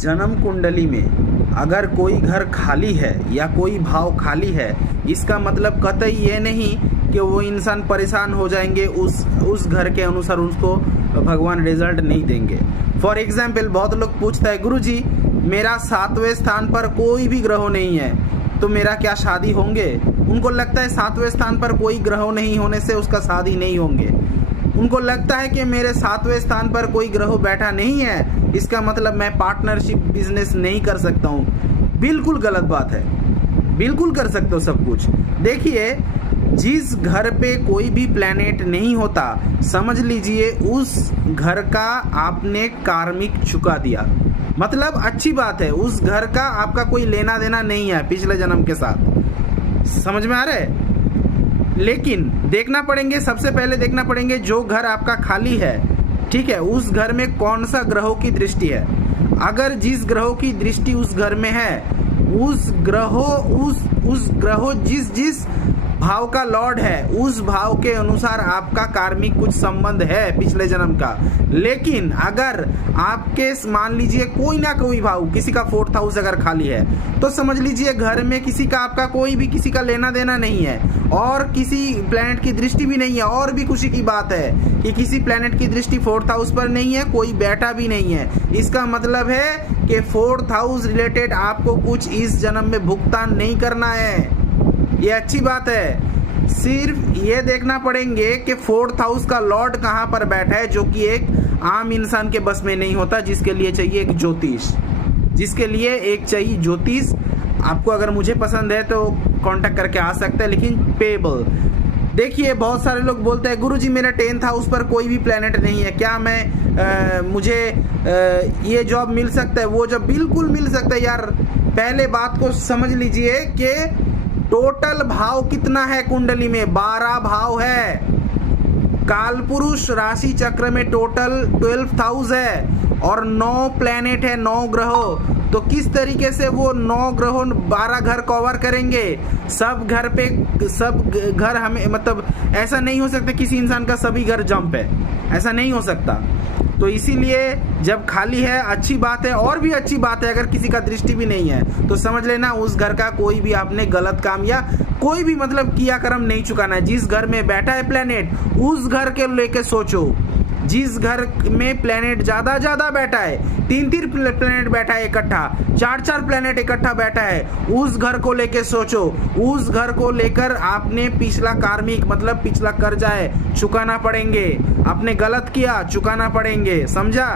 जन्म कुंडली में अगर कोई घर खाली है या कोई भाव खाली है, इसका मतलब कतई ये नहीं कि वो इंसान परेशान हो जाएंगे, उस घर के अनुसार उसको भगवान रिजल्ट नहीं देंगे। फॉर एग्जाम्पल, बहुत लोग पूछता है गुरुजी मेरा 7वें स्थान पर कोई भी ग्रह नहीं है तो मेरा क्या शादी होंगे। उनको लगता है 7वें स्थान पर कोई ग्रह नहीं होने से उसका शादी नहीं होंगे। उनको लगता है कि मेरे 7वें स्थान पर कोई ग्रह बैठा नहीं है, इसका मतलब मैं पार्टनरशिप बिजनेस नहीं कर सकता हूँ। बिल्कुल गलत बात है, बिल्कुल कर सकते हो सब कुछ। देखिए, जिस घर पे कोई भी प्लैनेट नहीं होता, समझ लीजिए उस घर का आपने कार्मिक चुका दिया। मतलब अच्छी बात है, उस घर का आपका कोई लेना देना नहीं है पिछले जन्म के साथ। समझ में आ रहा है? लेकिन देखना पड़ेंगे, सबसे पहले देखना पड़ेंगे जो घर आपका खाली है, ठीक है, उस घर में कौन सा ग्रहों की दृष्टि है। अगर जिस ग्रहों की दृष्टि उस घर में है, उस ग्रहों जिस भाव का लॉर्ड है, उस भाव के अनुसार आपका कार्मिक कुछ संबंध है पिछले जन्म का। लेकिन अगर आपके मान लीजिए कोई ना कोई भाव, किसी का 4th हाउस अगर खाली है, तो समझ लीजिए घर में किसी का आपका कोई भी किसी का लेना देना नहीं है और किसी प्लैनेट की दृष्टि भी नहीं है। और भी खुशी की बात है कि किसी प्लैनेट की दृष्टि 4th हाउस पर नहीं है, कोई बैठा भी नहीं है। इसका मतलब है कि 4th हाउस रिलेटेड आपको कुछ इस जन्म में भुगतान नहीं करना है। ये अच्छी बात है। सिर्फ ये देखना पड़ेंगे कि 4th हाउस का लॉर्ड कहाँ पर बैठा है, जो कि एक आम इंसान के बस में नहीं होता, जिसके लिए चाहिए एक ज्योतिष, आपको अगर मुझे पसंद है तो कांटेक्ट करके आ सकते हैं, लेकिन पेबल। देखिए, बहुत सारे लोग बोलते हैं गुरुजी मेरा 10th हाउस पर कोई भी प्लैनेट नहीं है, क्या मुझे ये जॉब मिल सकता है, वो जॉब बिल्कुल मिल सकता है। यार पहले बात को समझ लीजिए कि टोटल भाव कितना है कुंडली में, 12 भाव है। कालपुरुष राशि चक्र में टोटल 12th हाउस है और 9 प्लैनेट है, 9 ग्रह। तो किस तरीके से वो 9 ग्रहों 12 घर कवर करेंगे। सब घर हमें, मतलब ऐसा नहीं हो सकता किसी इंसान का सभी घर जंप है, ऐसा नहीं हो सकता। तो इसीलिए जब खाली है अच्छी बात है, और भी अच्छी बात है अगर किसी का दृष्टि भी नहीं है तो समझ लेना उस घर का कोई भी आपने गलत काम या कोई भी मतलब किया कर्म नहीं चुकाना है। जिस घर में बैठा है प्लैनेट, उस घर के लेके सोचो। जिस घर में प्लैनेट ज्यादा बैठा है, 3 प्लैनेट बैठा है इकट्ठा, 4 प्लैनेट इकट्ठा बैठा है, उस घर को लेके सोचो। उस घर को लेकर आपने पिछला कार्मिक मतलब पिछला कर्जा है चुकाना पड़ेंगे। आपने गलत किया, चुकाना पड़ेंगे, समझा?